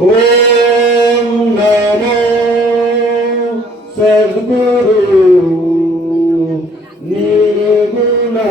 ओम नमो सद्गुरु निर्गुणा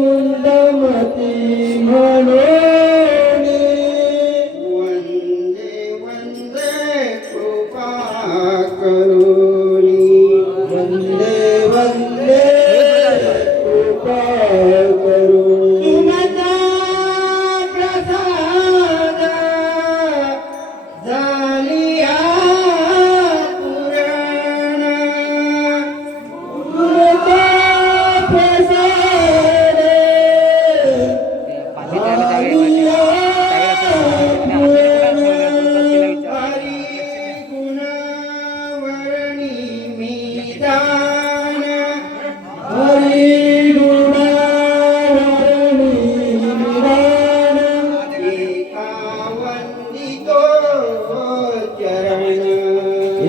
मुंडमती म्हणून वंदे वंदे कृपा करुणी वंदे वंदे कृपा करुणी तुमचा प्रसाद झालिया पुराण तुमचा प्रसाद झालिया हरी गुणवर्णी निदान हरी गुणवर्णी निदान एका वंदितो चरण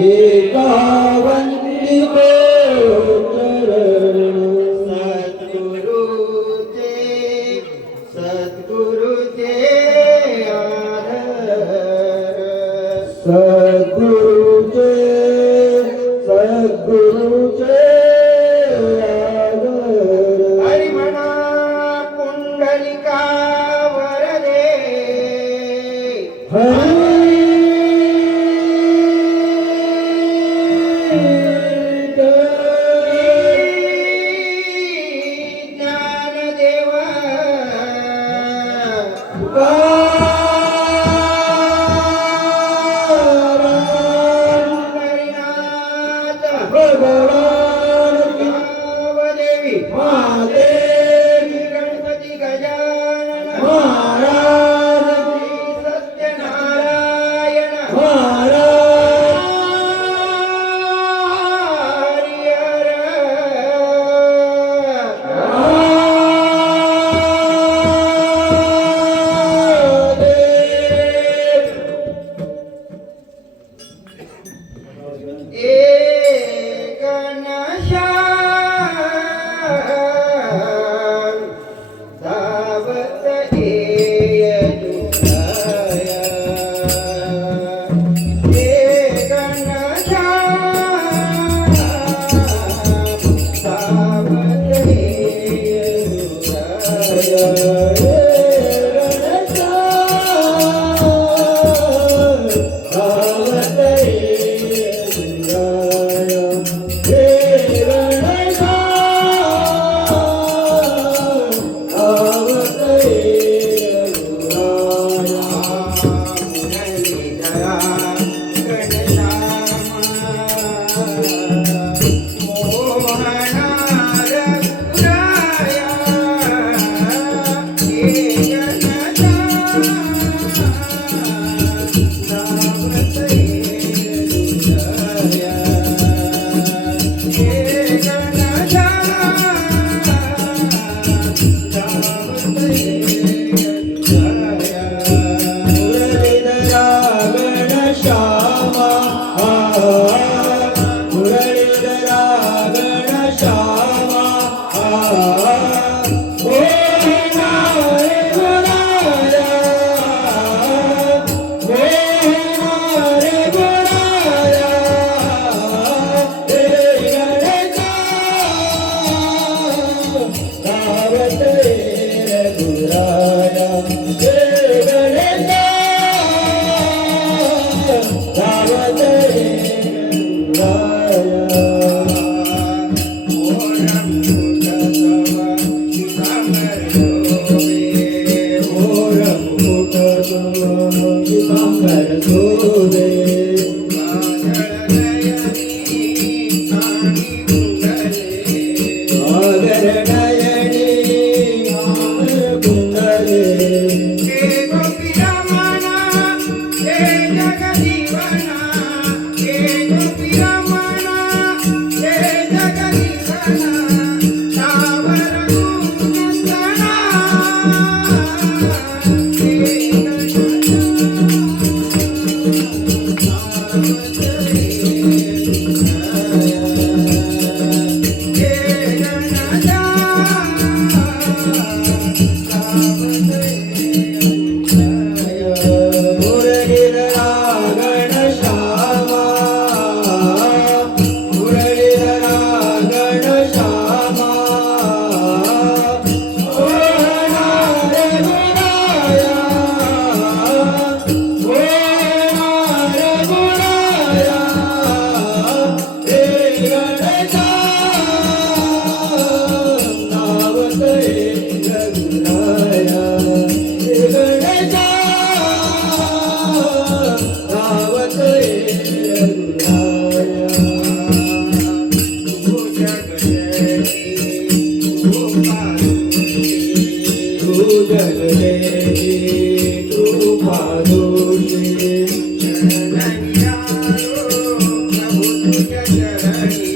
एका वंदितो चरण सद्गुरुचे आदर सद्गुरुचे आदर हरी म्हणा पुंडलिका वरदे हरी ज्ञानदेवा हरिनाथ भगवान देवी महादेवी गणपती गजानन महाराज सत्यनारायण महाराज हरिहर कृपा दोषे शरणी आलो प्रभु तुझ्या चरणी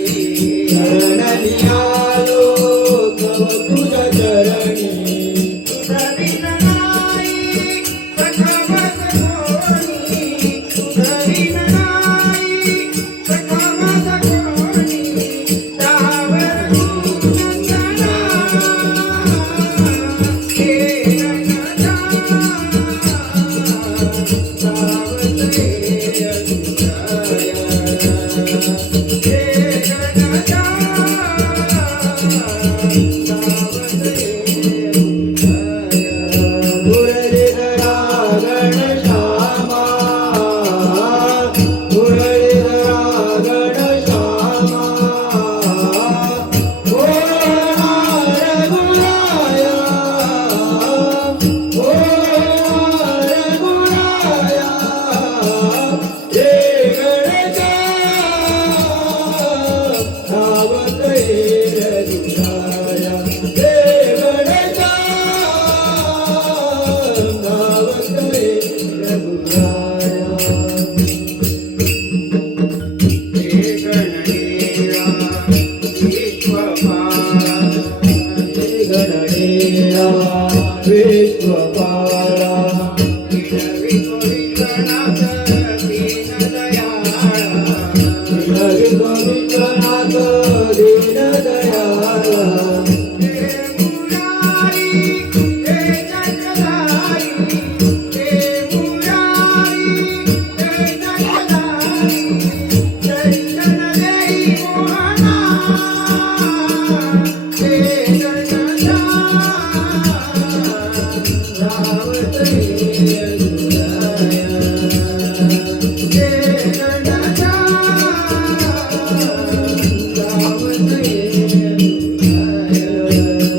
शरणी आलो प्रभु तुझ्या चरणी तुझविन नाही सखावत कोणी तुझविन नाही सखावत कोणी त्यावर गुणगणा हे गणजा सावत हे अनुराया हे गणजा सावत हे मुरलीधरा गणश्यामा मुरलीधरा गणश्यामा मोहना रघुराया मोहना रघुराया हे गणजा सावत हे रघुराया हे गणजा सावत हे रघुराया हे गणनेया विश्वपाला गणनेया विश्वपाला विनवितो विश्वनाथ दीनदयाळा विश्वनाथ दीनदयाला हे मुरारी हे जगदारी हे मुरारी हे जगदारी दर्शन देई मोहना हे गणजा सावत हे अनुराया हे गणजा सावत हे अनुराया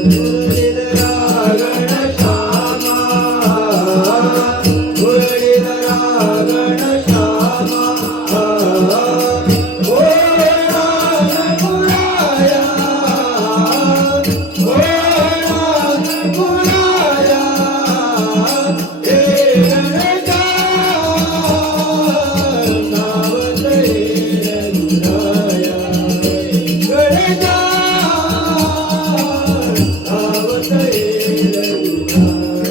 मुरलीधरा गणश्यामा मुरलीधरा गणश्यामा मोहना रघुराया मोहना रघुराया हे गणजा सावत हे रघुराया गणजा सावत हे रघुराया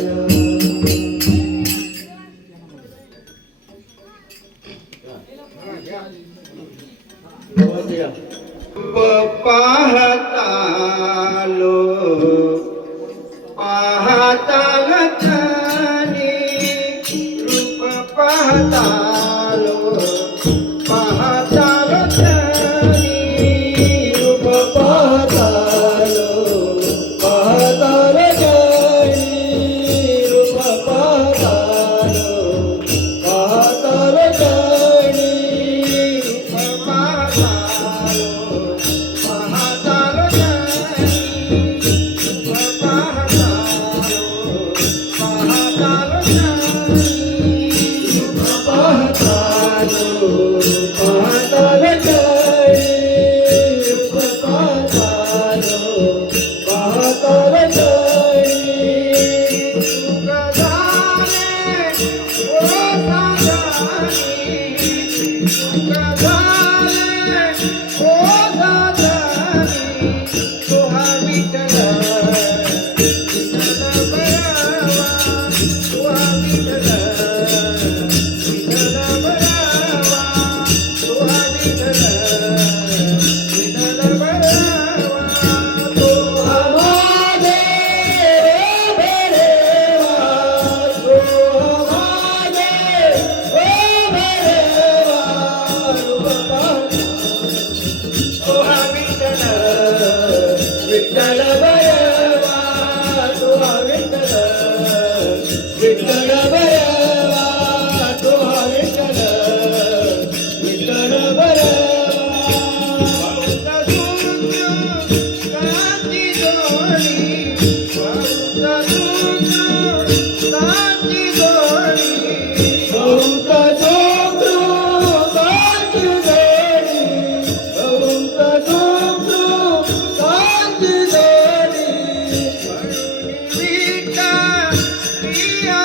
पाहतालो पाहतालचनी रूप पाहतालो पाहतालचनी रूप पाहतालो पाहताल जणी रूप पाहतालो पाहताल जणी पाहतालो पाहताल जणी रूप पाहतालो पाहताल जणी विठ्ठल भयवा तुहा विठ्ठल विठ्ठल भयवा तुहा विठ्ठल विठ्ठल Yeah.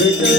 विठ्ठल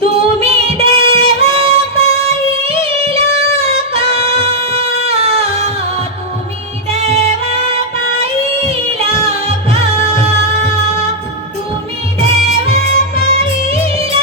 तुम्ही देव पाहिला का तुम्ही देव पाहिला का तुम्ही देव पाहिला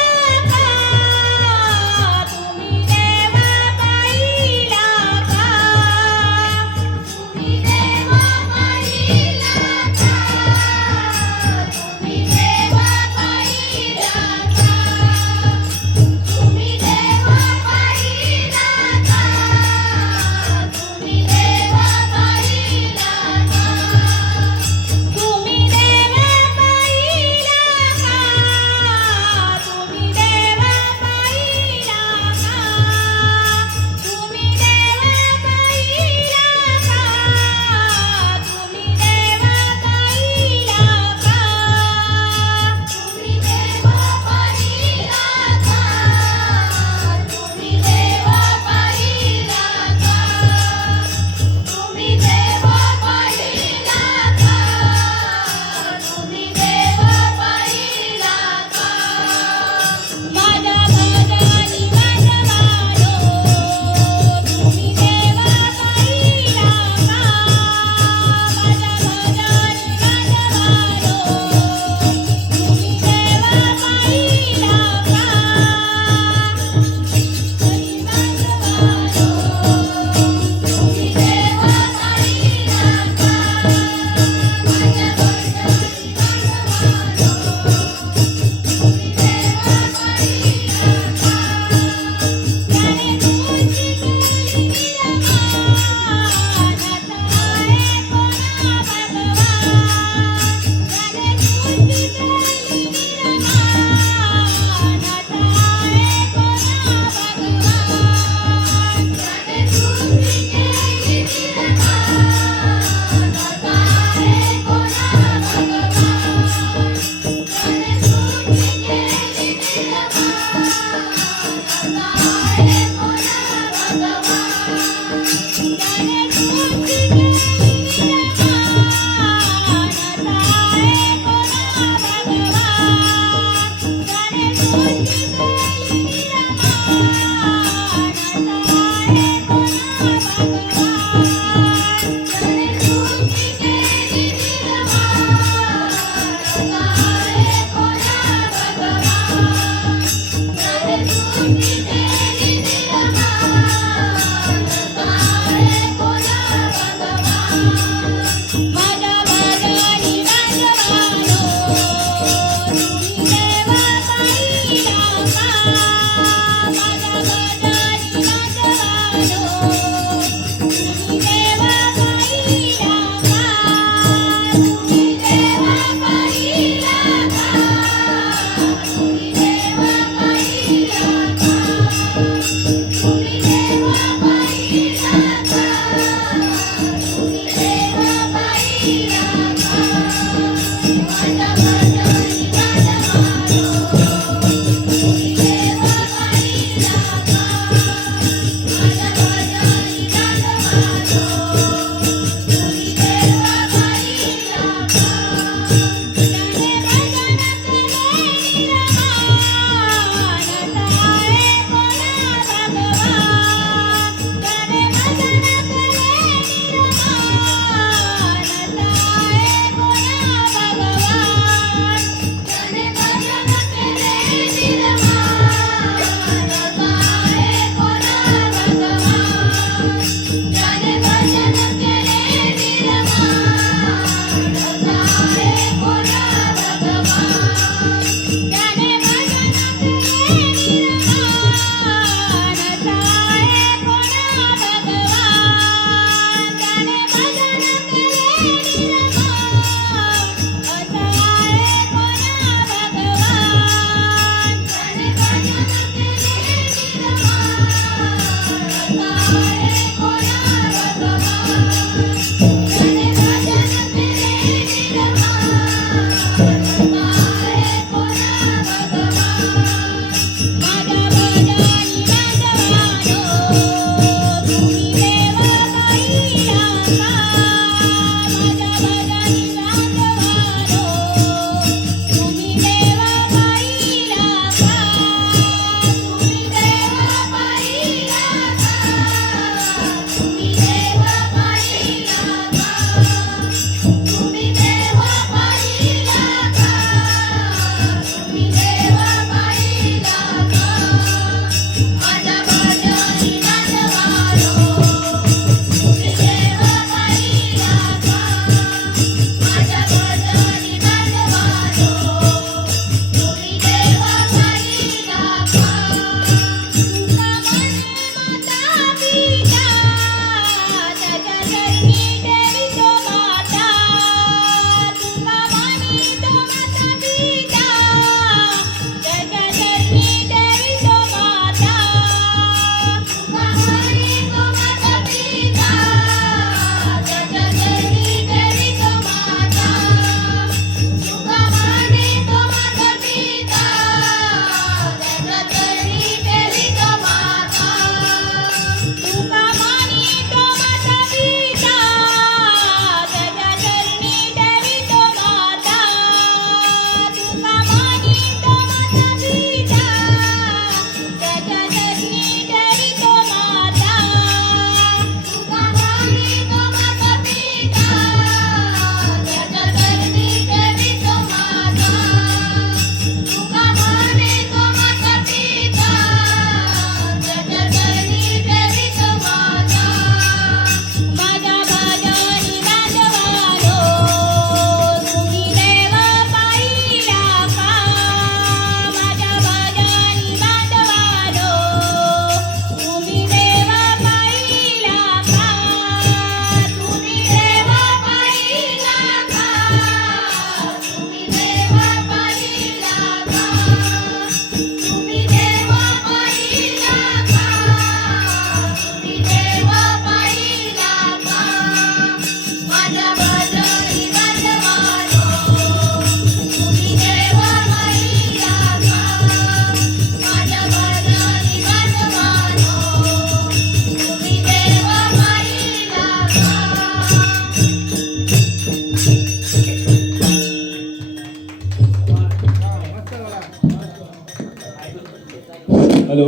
हॅलो,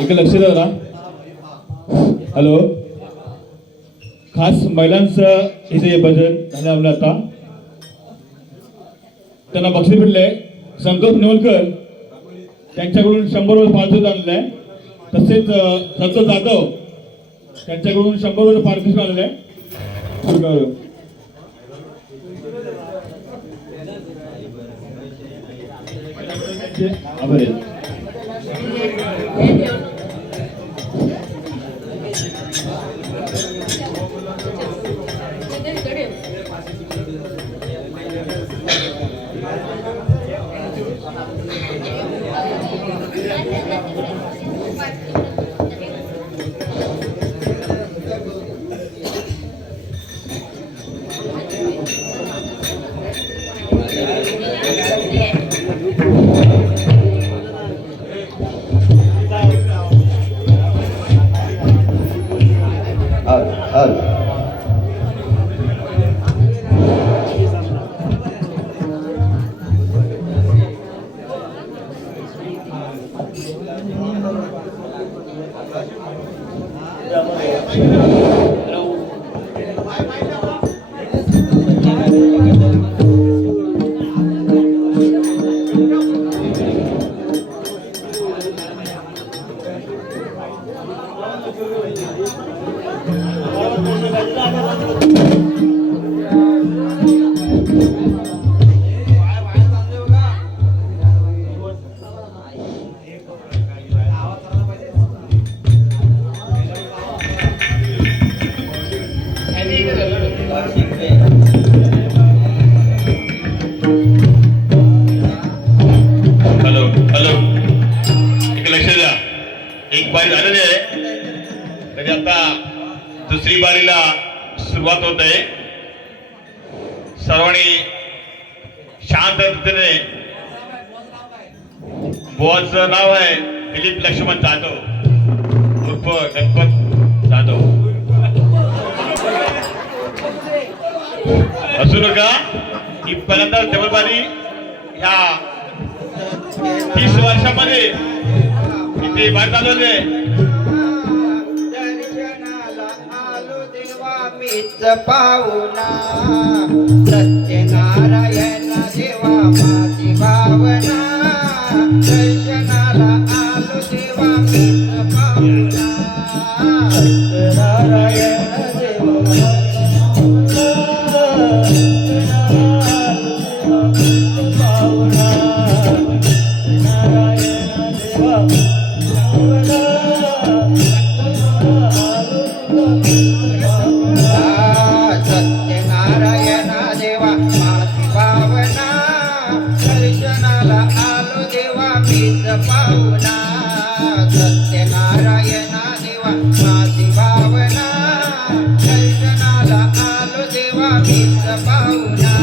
इकडे लक्ष द्या जरा. हॅलो, खास महिलांचं इथे भजन झालं आपलं आता. त्यांना बक्षीस भेटले. संतोष नेवलकर त्यांच्याकडून 100 रुपये पारितोषिक आणलंय. तसेच संतोष जाधव त्यांच्याकडून 100 रुपये पारितोषिक आणलंय. आभारी. एक बारी झालेली आहे, तरी आता दुसरी बारीला सुरुवात होत आहे. सर्वांनी शांततेने. बुवाचं नाव आहे दिलीप लक्ष्मण जाधव उर्फ गणपत जाधव. असू नका ही पहिल्यांदा टेबलबारी ह्या 30 वर्षामध्ये इथे बाहेर चालवले. दर्शनाला आलो देवा मीच पाहुणा, सत्यनारायण देवा माझी भावना. दर्शनाला आलो देवा मीच पाहुणा, सत्यनारायण देवा पाहुणा. सत्यनारायण देवा माझी भावना, दर्शनाला आलो देवा मीच पाहुणा.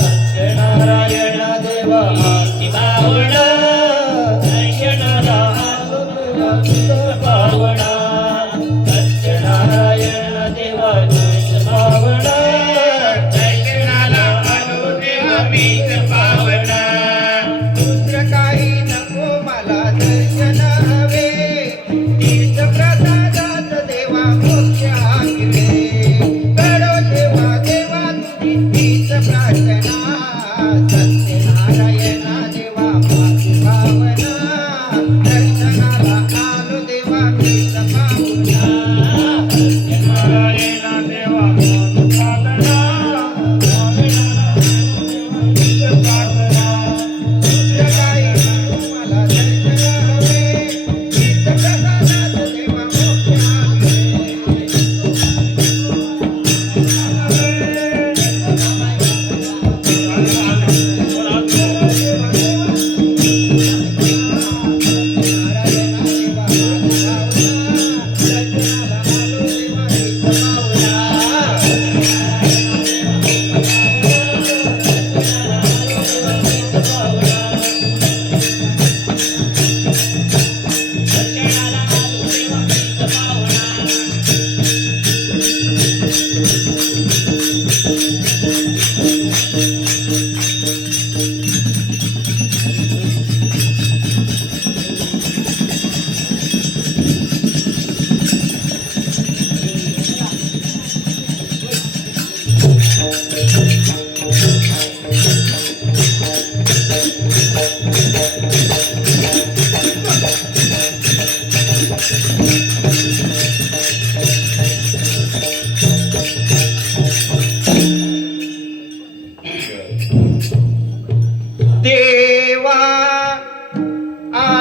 सत्यनारायण देवा माझी भावना, दर्शनाला आलो देवा मीच पाहुणा. सत्यनारायण देवा मीच पाहुणा, दर्शनाला आलो देवा मीच पाहुणा. काही नको मला दर्शन हवे, तीच प्रसादात देवा मोक्ष हाकिवे. करो देवा देवा तुझी तीच प्रार्थना, सत्यनारायण देवा माझी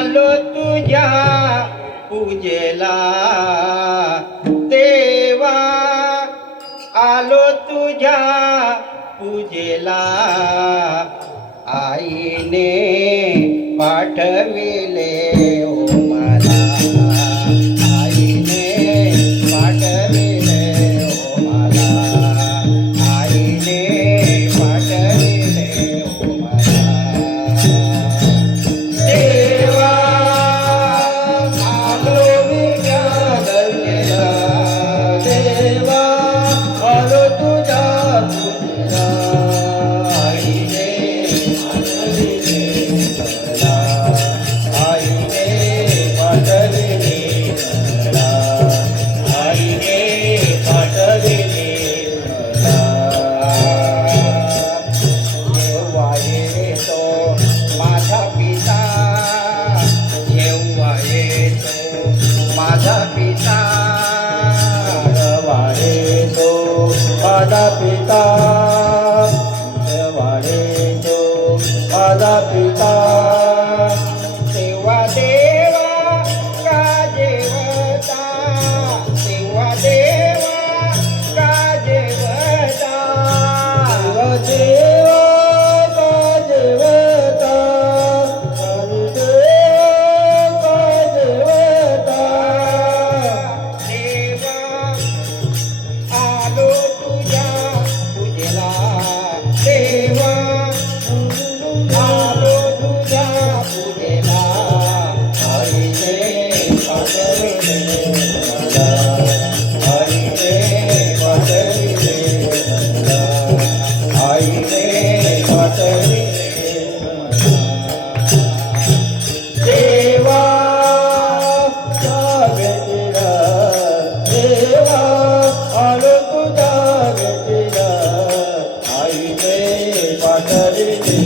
आलो तुझ्या पूजेला देवा, आलो तुझ्या पूजेला. आईने पाठविले ओ मला, आईने पाठविले ओ मला, आईने पाठविले ओ मला. देवा आलो तुझ्या दर्शनाला, देवा आलो तुझ्या पूजेला. आईने पाठविले मला, आईने पाठविले मला, आईने पाठविले मला. जेव्हा येतो माझा पिता, जेव्हा येतो माझा पिता, जेव्हा येतो माझा पिता, जेव्हा येतो माझा पिता, तेव्हा देवा का जेवता, तेव्हा देवा का जेवता, तेव्हा देवा का जेवता, आणि देवा का जेवता. देवा आलो तुझ्या पूजेला, देवा आलो तुझ्या पूजेला. आईने पाठविले मला, आईने पाठविले मला, आईने पाठविले मला. देवा भेटीला, देवा आलो तुझ्या भेटीला. आईने पाठविले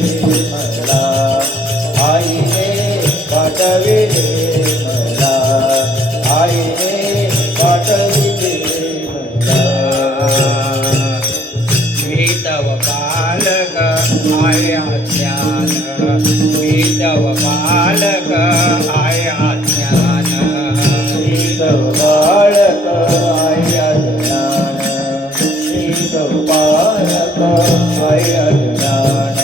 मला, आईने पाठविले मला, आईने पाठविले मला. मी तव बालक आहे अज्ञान, मी तव बालक आहे अज्ञान, मी तव बालक आहे अज्ञान, मी तव बालक आहे अज्ञान.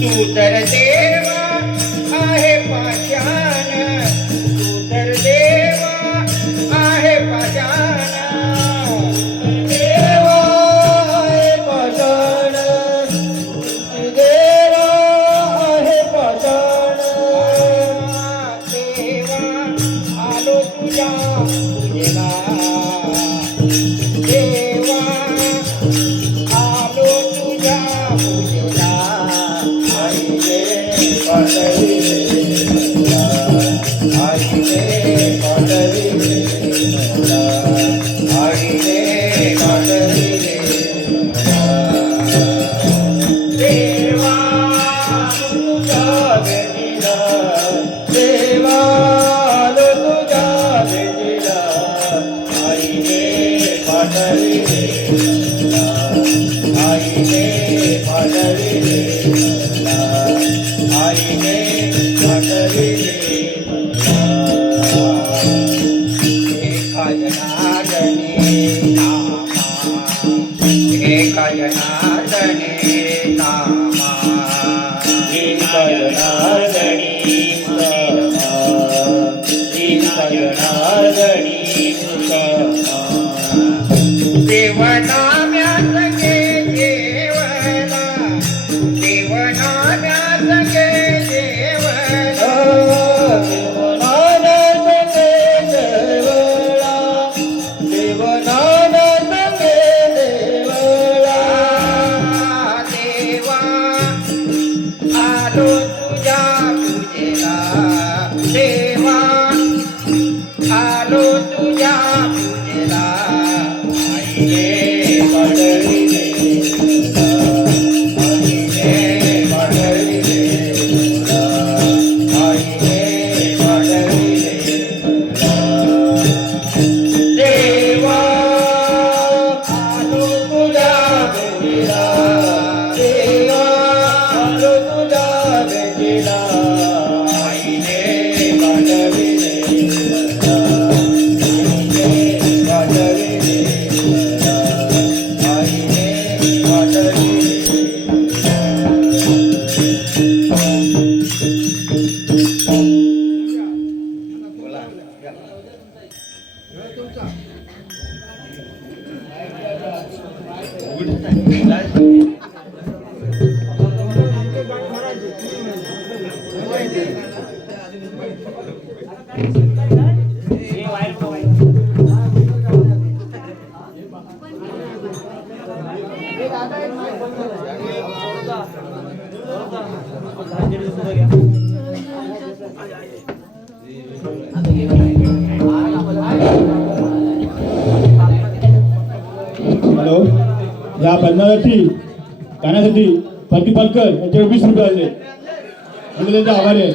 तू तर देवा आहे पाषाण, तू तर देवा आहे पाषाण, देवा आहे पाषाण, देवा आहे पाषाण. देवा आलो तुझ्या पूजेला, देवा आलो तुझ्या पूजेला. आईने पाठविले मला, आईने पाठविले मला, आईने पाठविले मला. देवा तुझ्या भेटीला, देवा आलो तुझ्या भेटीला. आईने पाठविले मला, आईने पाठविले मला, आईने पाठविले मला. एका जनार्दनी नामा, एका जनार्दनी नामा, एका जनार्दनी नामा, एका जनार्दनी नामा. देवनाम्या संगे जेवला, देवनाम्या संगे जेवला, देवनाम्या संगे जेवला, देवनाम्या संगे जेवला. देवा आलो तुझ्या पूजेला, देवा आलो तुझ्या पूजेला. आईने पाठविले मला, आईने पाठविले मला, आईने पाठविले मला. देवा आलो तुझ्या भेटीला, देवा आलो तुझ्या भेटीला. आईने हॅलो, या बंधनासाठी गाण्यासाठी प्रदीप पालकर यांच्याकडे 20 रुपये आले म्हणजे त्यांचे आभारी आहे.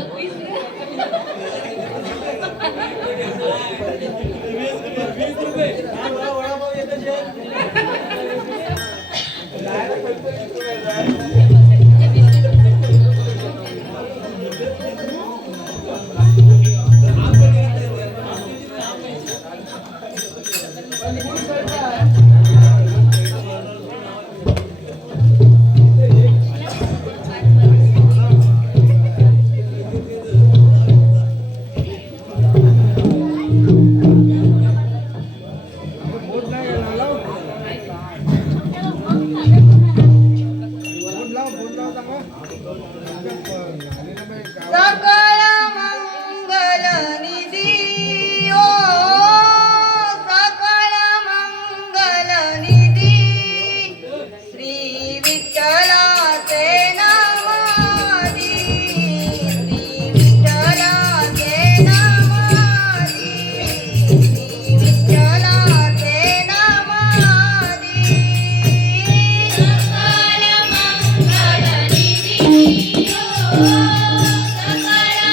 सकळ मंगल निधी ओ सकळ मंगल निधी श्री विठ्ठलाचे नामादी श्री विठ्ठलाचे नामादी श्री विठ्ठलाचे नामादी सकळ मंगल निधी ओ सकळ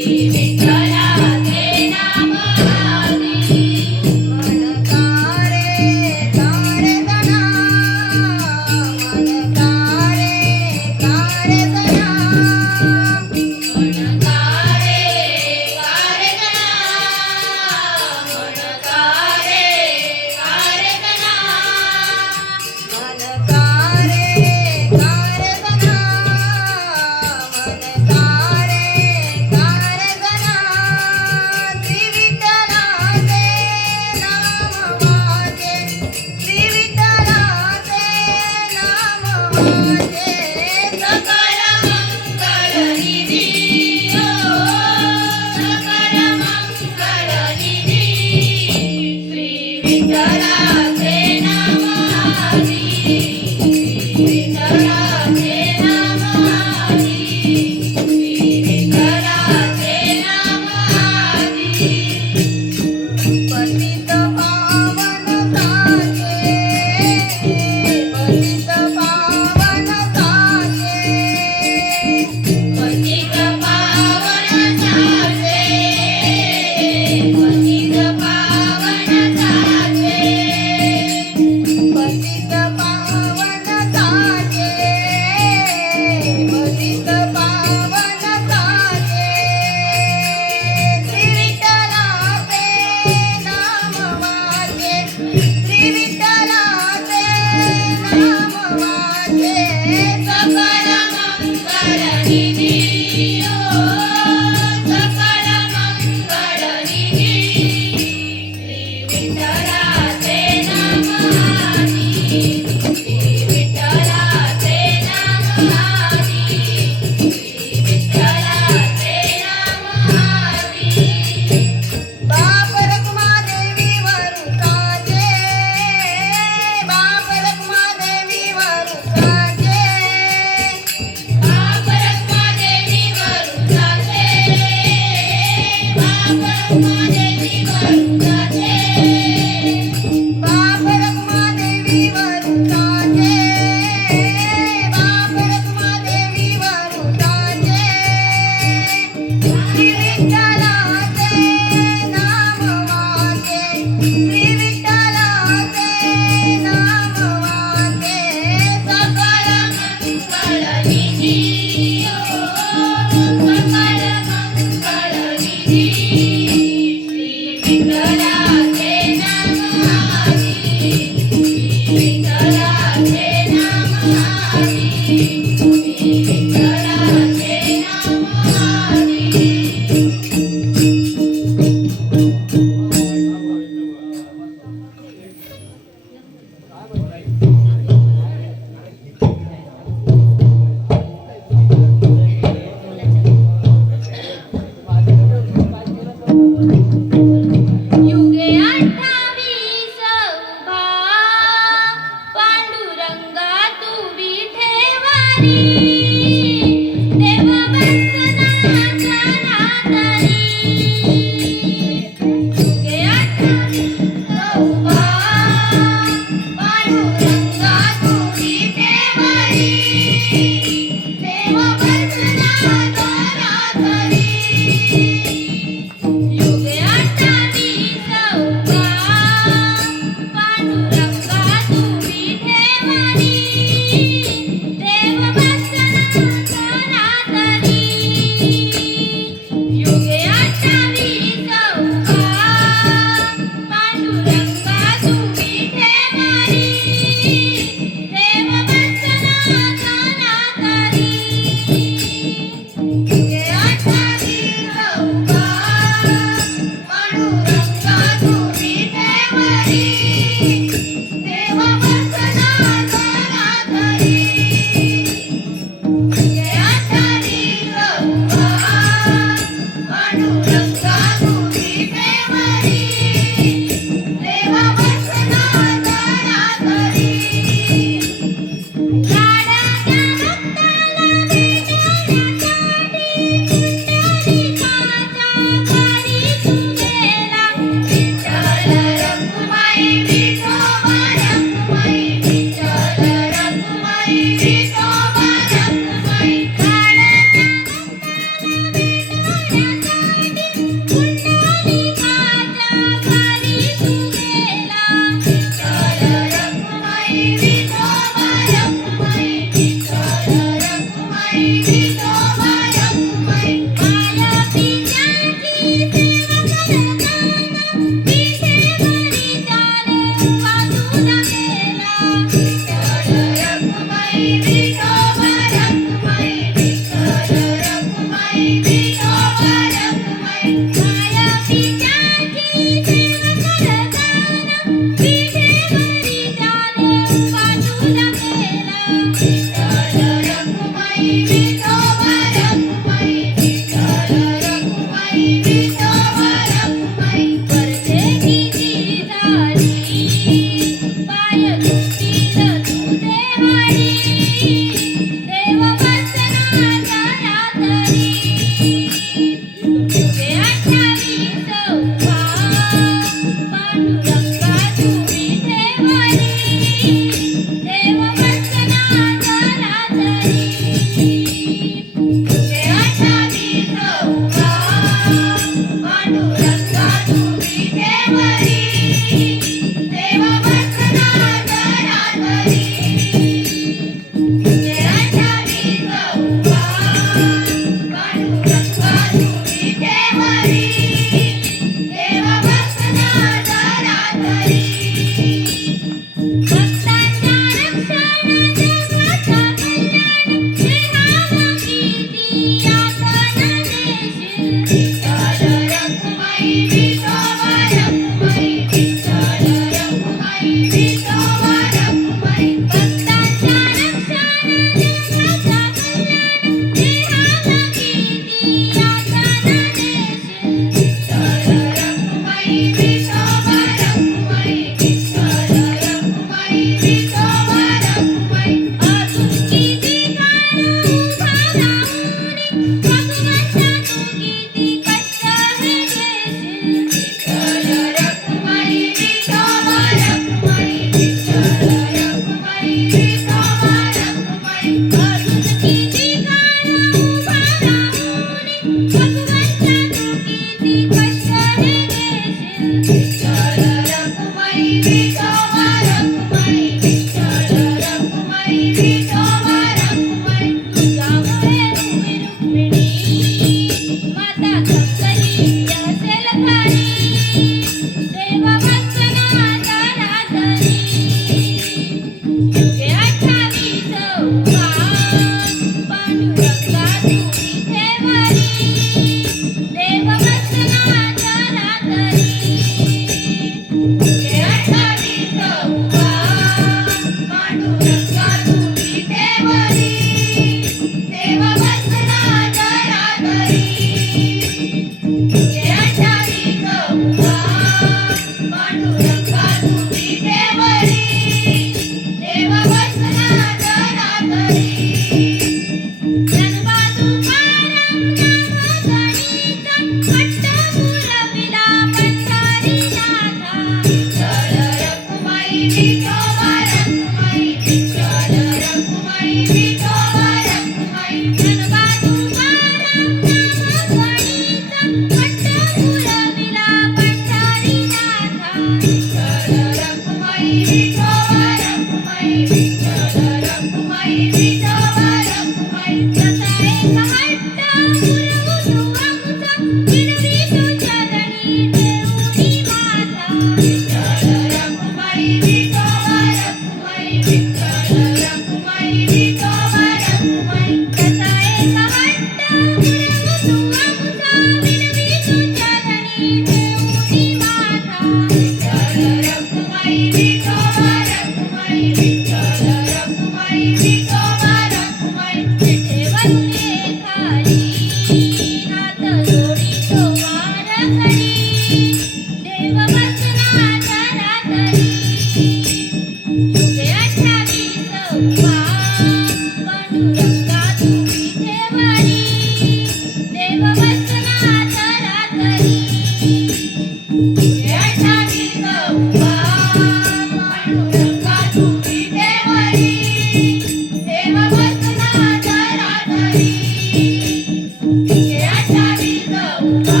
उभा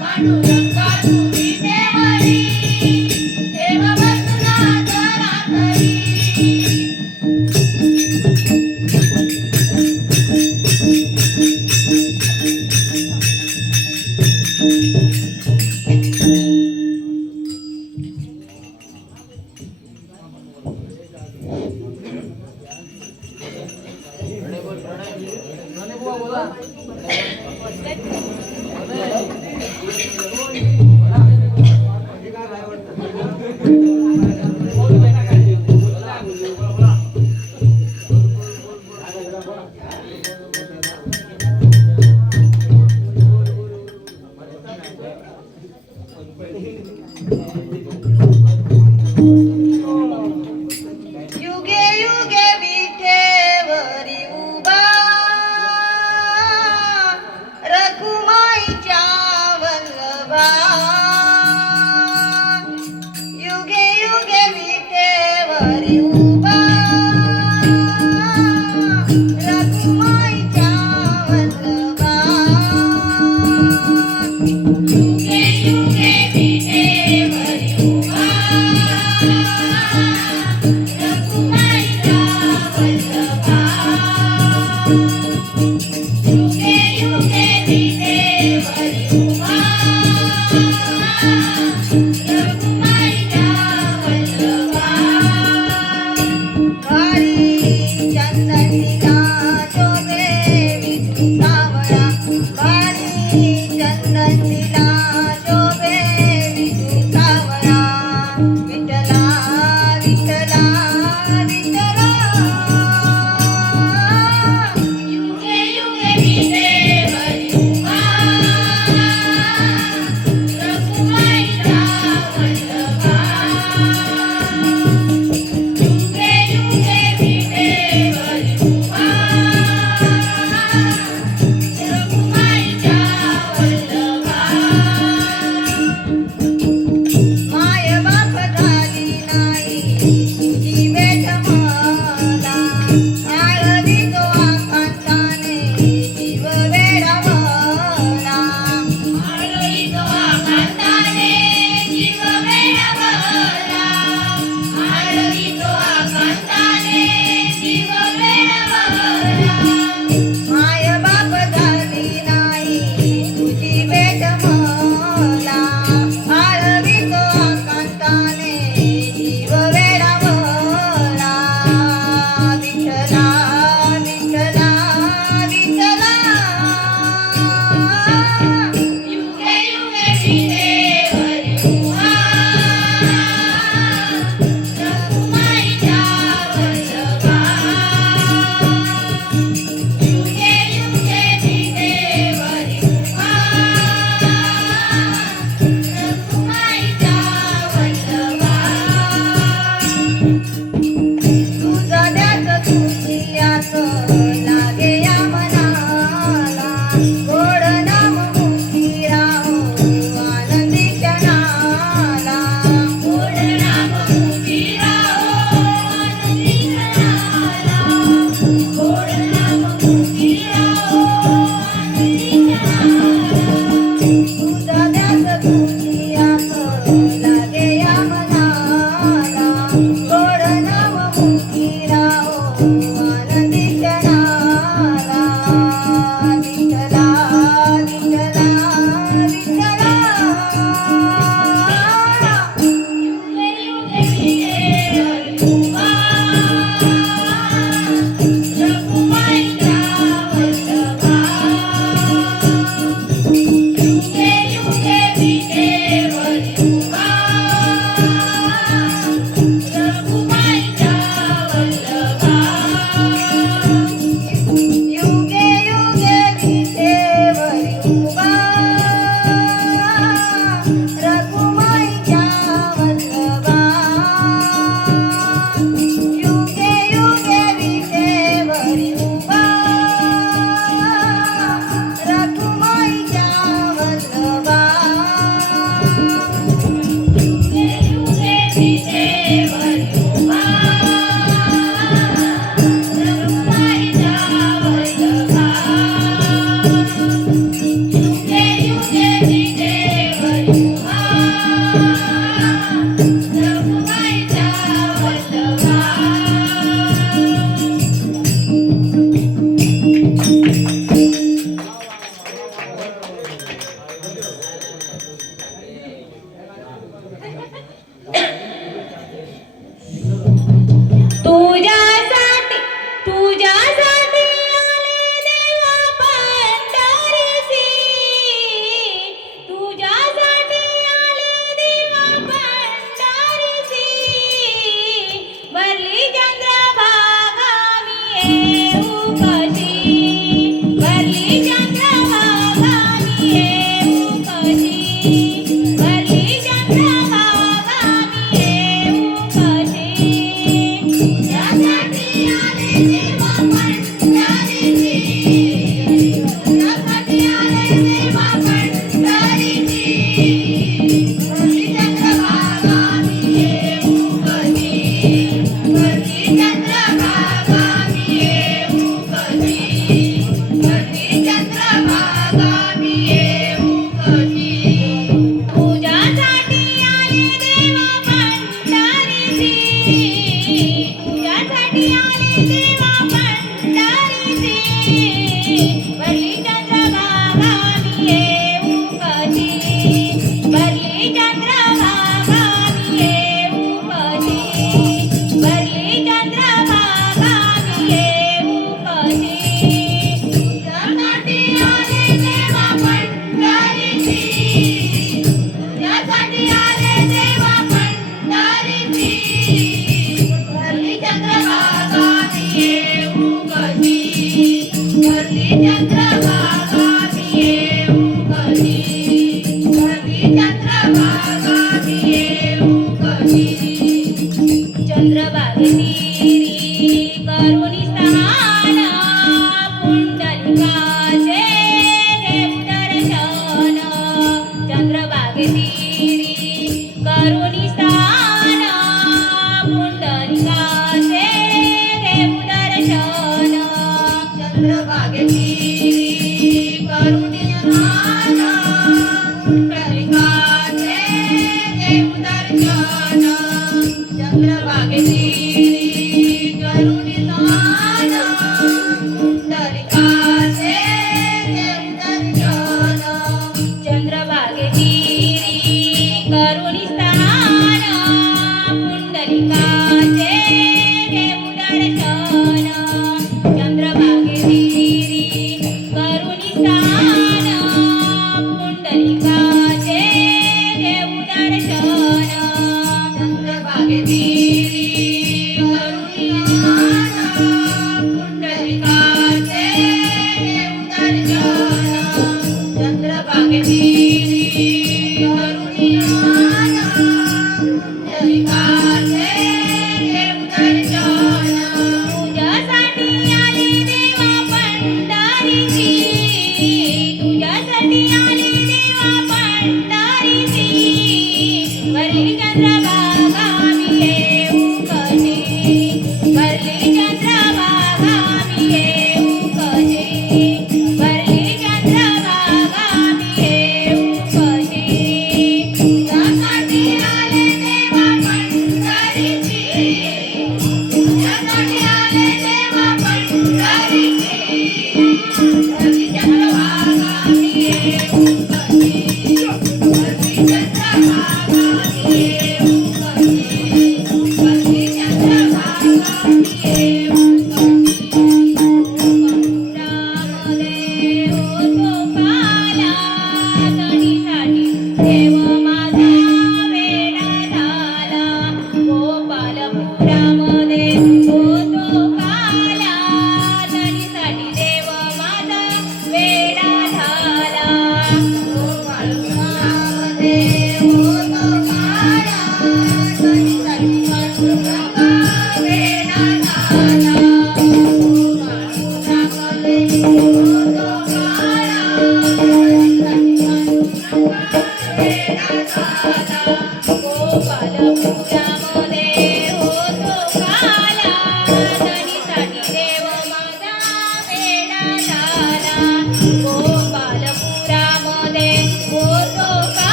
पांडुरंगा तू विटेवरी देव बसला जरातरी युगे युगे विटेवरी उभा रखुमाईच्या वल्लभा युगे युगे विटेवरी उभा रखुमाईच्या वल्लभा युगे युगे विटेवरी उभा रखुमाईचा वल्लभा युगे युगे विटेवरी उभा रखुमाईचा वल्लभा भारी चंदनीला शोभे विठू सावळा भारी चंदनीला शोभे विठू सावळा विठ्ठला विठ्ठला विठ्ठला युगे युगे विटेवरी उभा रखुमाईचा वल्लभा युगे युगे विटेवरी उभा रखुमाईचा वल्लभा माय बाप झाली नाही तुझी भेट मला आळवितो आकांताने जीव वेडावला आळवितो आकांताने जीव वेडावला आळवितो आकांताने जीव वेडावला माय बाप झाली नाही तुझी भेट मला आळवितो आकांताने जीव वेडावला विठ्ठला विठ्ठला विठ्ठला युगे युगे विटेवरी उभा रखुमाईचा वल्लभा युगे युगे विटेवरी उभा रखुमाईचा वल्लभा तुझा ध्यास तुझियास लागे या मनाला गोड नाम मुखी राहो आनंदी क्षणाला गोड नाम मुखी राहो आनंदी क्षणाला गोड नाम मुखी राहो आनंदी क्षणाला तुझा ध्यास तुझियास लागे या मनाला गोड नाम मुखी राहो आनंदी क्षणाला विठ्ठला विठ्ठला विठ्ठला युगे युगे विटेवरी उभा रखुमाईचा वल्लभा युगे युगे विटेवरी उभा रखुमाईचा वल्लभा युगे युगे विठेवरी उभा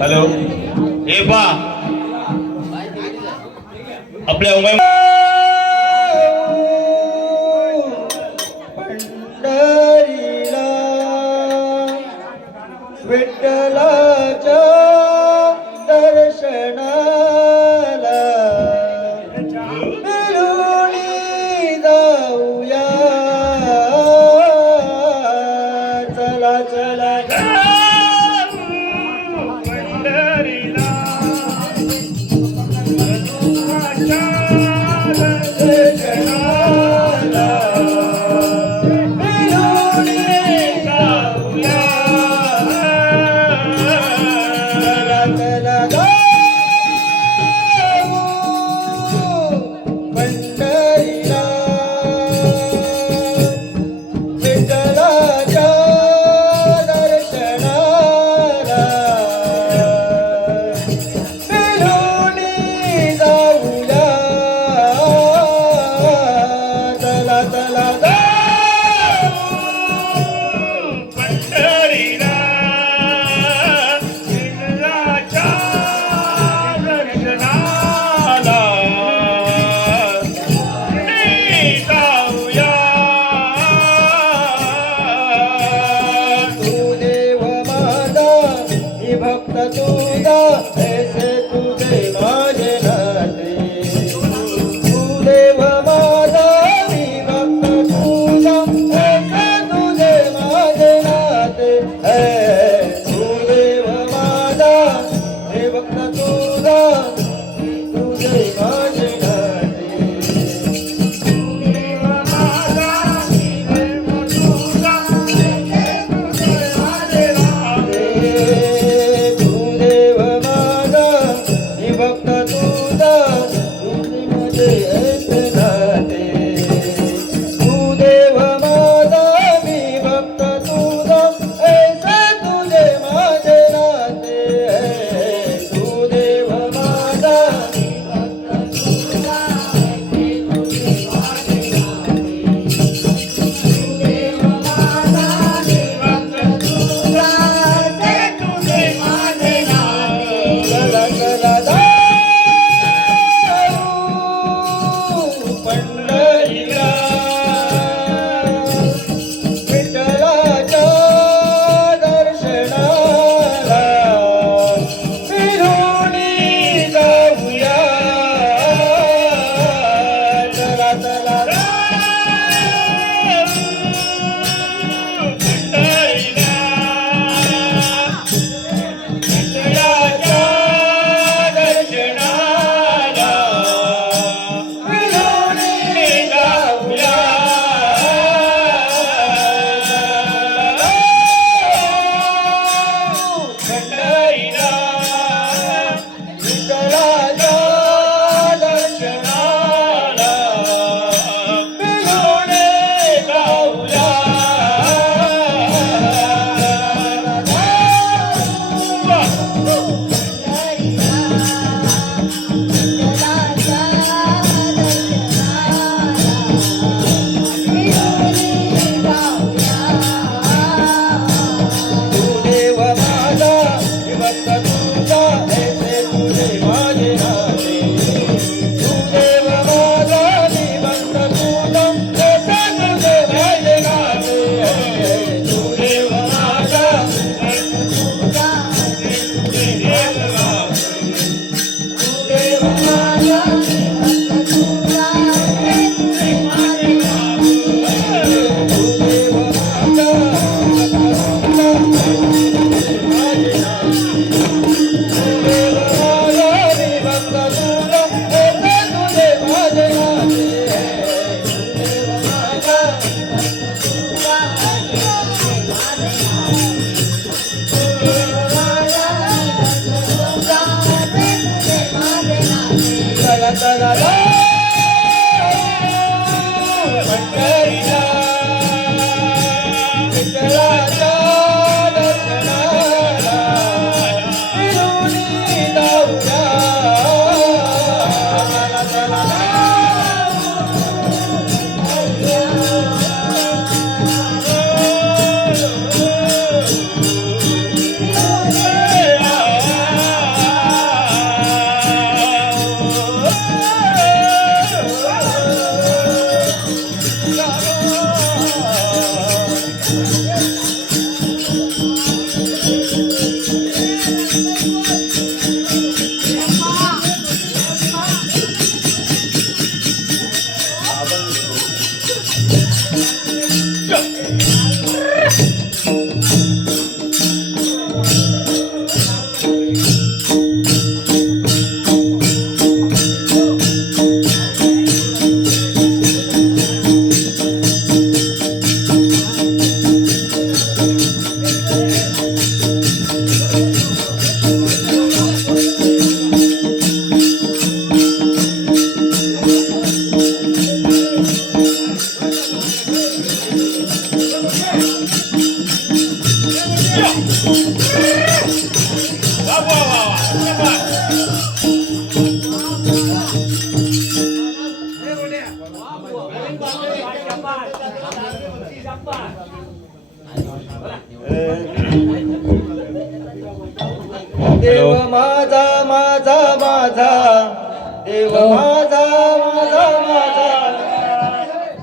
हॅलो हे पा आपल्या उमेद पंढरीला विठ्ठलाच्या दर्शनाला फिरून जाऊया. चला, चला, वा वा वा वा. देव माझा माझा माझा देव माझा माझा माझा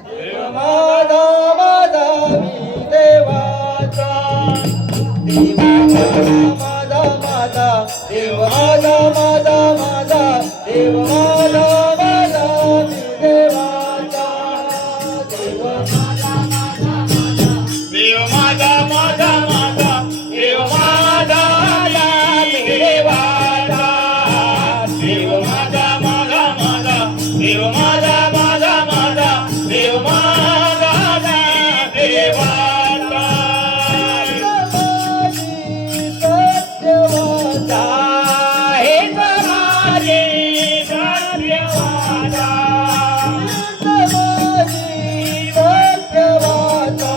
देव माझा माझा मी देवाचा. देव माझा माझा देव माझा माझा माझा देव माझा माझा मी देवाचा. देव देव माझा माझा माझा देव माझा देवाचा. देव माझा माझा माझा देव माझा माझा माझा देव माझा देवाचा. सत्यवाचा हे समाजे सत्यवाचा. सत्यवाचा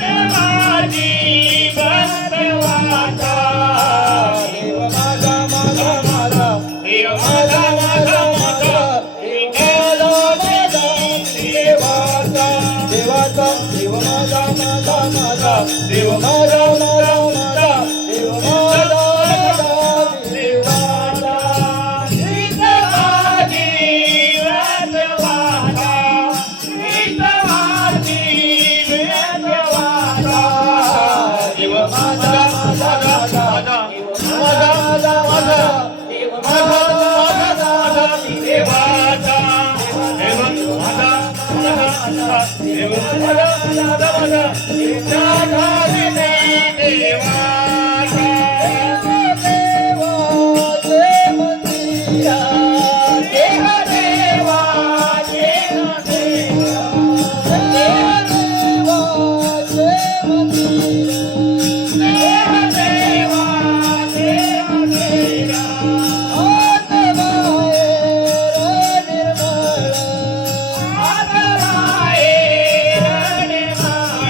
समाजी सत्यवाचा. देव माझा माझा माझा देव माझा माझा माझा देव माझा माझा देवाचा. देवाचा देव माझा माझा माझा देव माझा माझा माझा देव माझा माझा देवाचा. देव माझा माझा माझा देव माझा माझा माझा देव माझा माझा माझा देवाचा. देवाचे मंदिरा देव देवाचे मंदिरा देवाचे मंदिरा देवाचे मंदिरा. आत्माएर निर्मळ आत्माएर निर्मळ.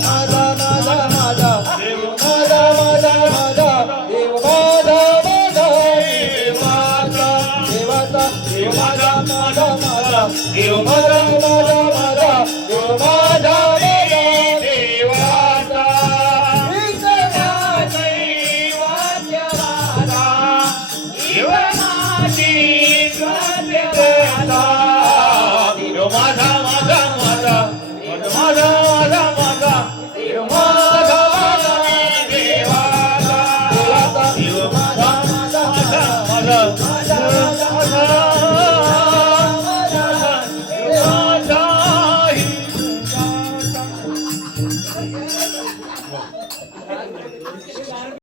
देव माझा माझा माझा देव माझा माझा माझा देवाचा. देव माझा माझा माझा देव माझा माझा माझा देव माझा माझा देवाचा. देव माझा माझा माझा माझा माझा माझा देव माझा माझा देवाचा. देव माझा माझा माझा माझा माझा